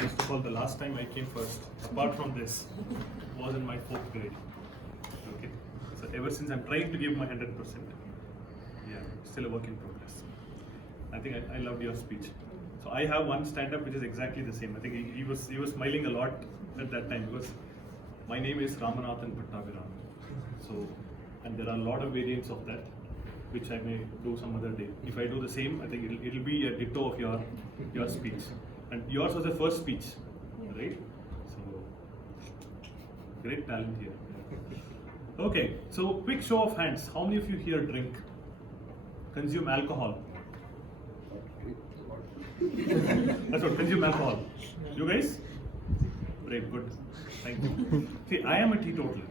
First of all, the last time I came first, apart from this, was in my 4th grade. Okay, so ever since I'm trying to give my 100%. Yeah, still a work in progress. I think I loved your speech. So I have one stand-up which is exactly the same. I think he was smiling a lot at that time because my name is Ramanathan. So, and there are a lot of variants of that, which I may do some other day. If I do the same, I think it'll be a ditto of your speech. And yours was the first speech, right? So, great talent here. Okay, so quick show of hands. How many of you here drink, consume alcohol? That's what, consume alcohol. You guys? Great, good. Thank you. See, I am a teetotaller.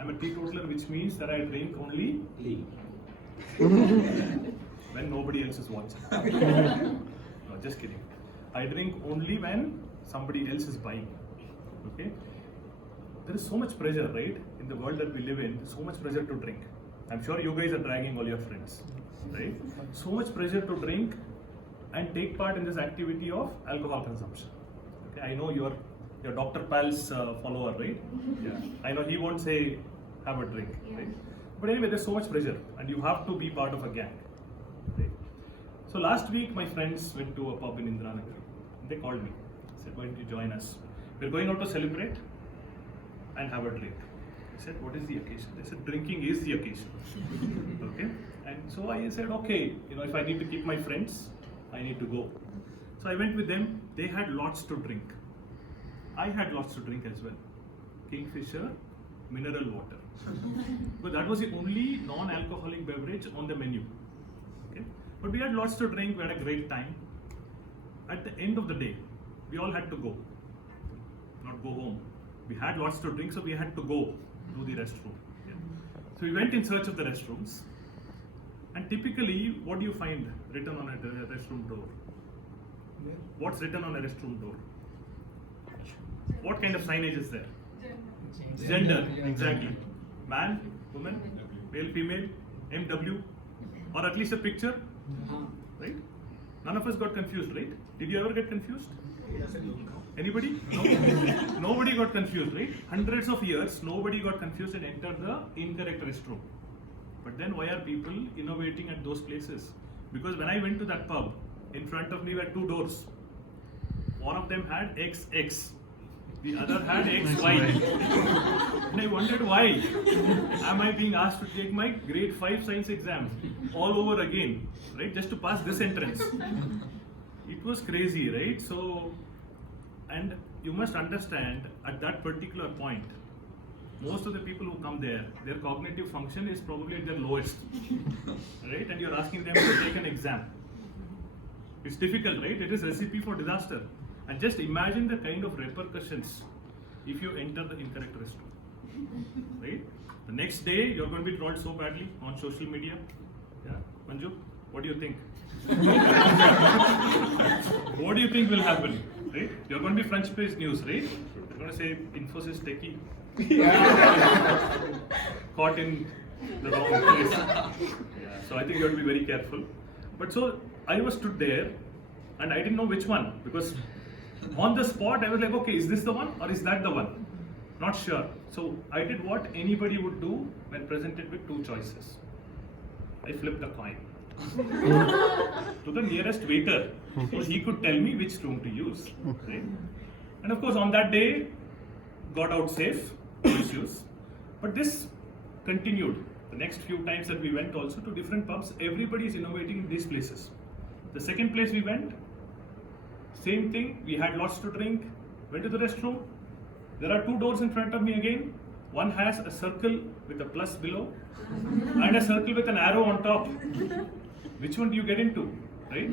I'm a teetotaler, which means that I drink only when nobody else is watching. No, just kidding. I drink only when somebody else is buying. Okay? There is so much pressure, right? In the world that we live in, so much pressure to drink. I'm sure you guys are dragging all your friends, right? So much pressure to drink and take part in this activity of alcohol consumption. Okay, I know you're Dr. Pal's follower, right? Yeah. I know he won't say have a drink, right? But anyway, there's so much pressure, and you have to be part of a gang. Right? So last week, my friends went to a pub in Indiranagar. They called me, said, "Why don't you join us? We're going out to celebrate and have a drink." I said, "What is the occasion?" They said, "Drinking is the occasion." Okay, and so I said, "Okay, if I need to keep my friends, I need to go." So I went with them. They had lots to drink. I had lots to drink as well. Kingfisher, mineral water. But that was the only non-alcoholic beverage on the menu. Okay? But we had lots to drink, we had a great time. At the end of the day, we all had to go. Not go home. We had lots to drink, so we had to go to the restroom. Yeah. So we went in search of the restrooms. And typically, what do you find written on a restroom door? What's written on a restroom door? What kind of signage is there? Gender, exactly. Man, woman, male, female, MW, or at least a picture, right? None of us got confused, right? Did you ever get confused? Anybody? No? Nobody got confused, right? Hundreds of years, nobody got confused and entered the incorrect restroom. But then why are people innovating at those places? Because when I went to that pub, in front of me were 2 doors. One of them had XX. The other had XY. And I wondered why. Am I being asked to take my grade 5 science exam all over again, right? Just to pass this entrance. It was crazy, right? So, and you must understand at that particular point, most of the people who come there, their cognitive function is probably at their lowest, right? And you're asking them to take an exam. It's difficult, right? It is a recipe for disaster. And just imagine the kind of repercussions if you enter the incorrect restroom, right? The next day, you're going to be trolled so badly on social media. Yeah, Manju, what do you think? What do you think will happen, right? You're going to be front page news, right? You're going to say, Infosys techie caught in the wrong place. Yeah, so I think you have to be very careful. But so, I was stood there and I didn't know which one, because on the spot I was like, okay, is this the one or is that the one? Not sure. So I did what anybody would do when presented with 2 choices. I flipped a coin to the nearest waiter so he could tell me which room to use. Right? And of course on that day, got out safe, no issues. But this continued. The next few times that we went also to different pubs, everybody is innovating in these places. The second place we went, same thing, we had lots to drink, went to the restroom. There are 2 doors in front of me again. One has a circle with a plus below and a circle with an arrow on top. Which one do you get into, right?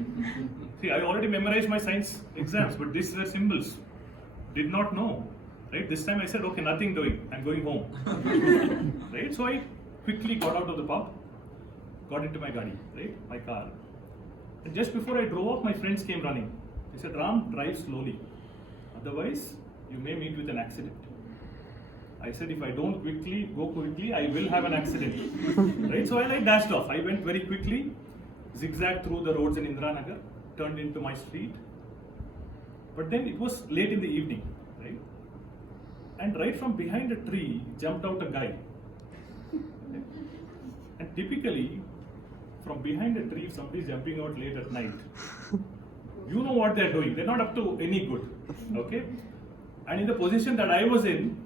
See, I already memorized my science exams, but these were symbols. Did not know, right? This time I said, okay, nothing doing, I'm going home, right? So I quickly got out of the pub, got into my gadi, right? My car. And just before I drove off, my friends came running. They said, Ram, drive slowly. Otherwise, you may meet with an accident. I said, if I don't go quickly, I will have an accident. Right? So I dashed off. I went very quickly, zigzagged through the roads in Indiranagar, turned into my street, But then it was late in the evening, right? And right from behind a tree jumped out a guy. Okay? And typically, from behind a tree, if somebody is jumping out late at night, you know what they're doing. They're not up to any good, okay? And in the position that I was in,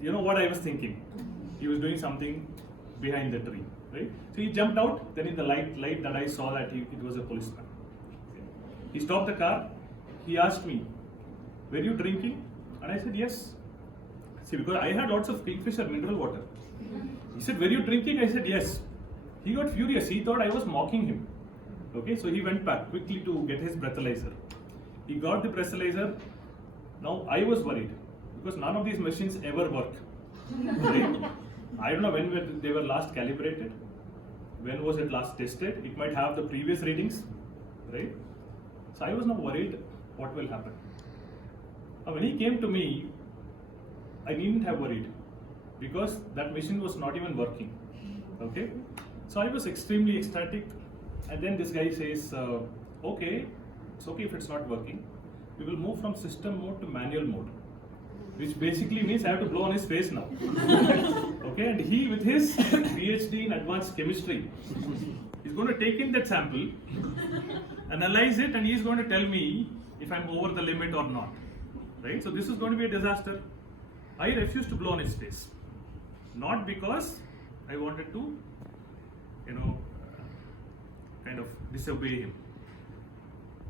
you know what I was thinking. He was doing something behind the tree, right? So he jumped out. Then in the light that I saw that it was a policeman. Okay. He stopped the car. He asked me, "Were you drinking?" And I said, "Yes." See, because I had lots of Kingfisher mineral water. He said, "Were you drinking?" I said, "Yes." He got furious. He thought I was mocking him. Okay, so he went back quickly to get his breathalyzer. He got the breathalyzer. Now I was worried because none of these machines ever work. Right? I don't know when they were last calibrated. When was it last tested? It might have the previous readings, right? So I was now worried what will happen. Now when he came to me, I needn't have worried because that machine was not even working. Okay, so I was extremely ecstatic, and then this guy says, "Okay, it's okay if it's not working. We will move from system mode to manual mode," which basically means I have to blow on his face now. Okay, and he, with his PhD in advanced chemistry, is going to take in that sample, analyze it, and he's going to tell me if I'm over the limit or not. Right? So this is going to be a disaster. I refused to blow on his face, not because I wanted to, kind of disobey him.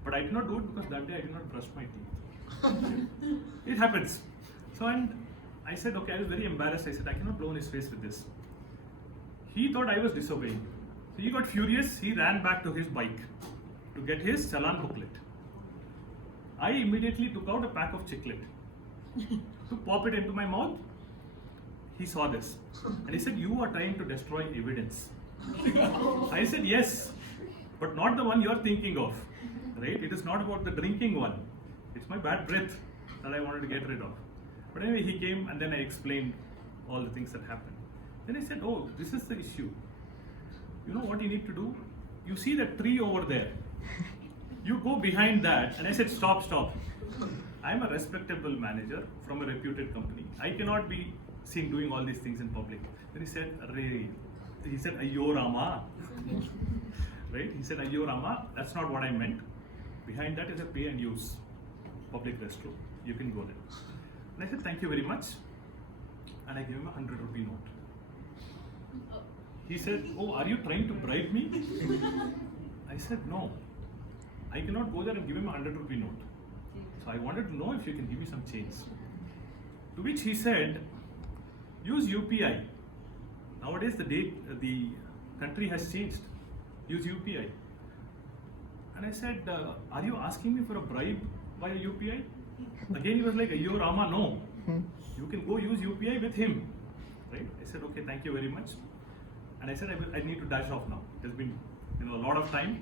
But I did not do it because that day I did not brush my teeth. It happens. So, and I said, okay, I was very embarrassed. I said, I cannot blow on his face with this. He thought I was disobeying. So he got furious. He ran back to his bike to get his challan booklet. I immediately took out a pack of chiclet to pop it into my mouth. He saw this and he said, "You are trying to destroy evidence." I said, "Yes, but not the one you are thinking of, right? It is not about the drinking one. It's my bad breath that I wanted to get rid of." But anyway, he came and then I explained all the things that happened. Then I said, "Oh, this is the issue. You know what you need to do? You see that tree over there. You go behind that." And I said, "Stop. I'm a respectable manager from a reputed company. I cannot be seen doing all these things in public." Then he said, "Ayyo Rama." Right? He said, "Ayyo Rama, that's not what I meant. Behind that is a pay and use public restroom. You can go there." And I said, "Thank you very much." And I gave him a 100 rupee note. He said, "Oh, are you trying to bribe me?" I said, "No. I cannot go there and give him a 100 rupee note. So I wanted to know if you can give me some change." To which he said, "Use UPI. Nowadays the country has changed. Use UPI." And I said, "Are you asking me for a bribe via UPI?" Again he was like, "Ayyo Rama, no. You can go use UPI with him." Right? I said, "Okay, thank you very much." And I said, I need to dash off now. There's been a lot of time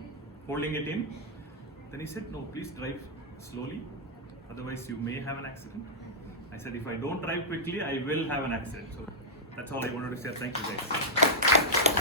holding it in. Then he said, "No, please drive slowly. Otherwise you may have an accident." I said, "If I don't drive quickly, I will have an accident." So that's all I wanted to say. Thank you guys.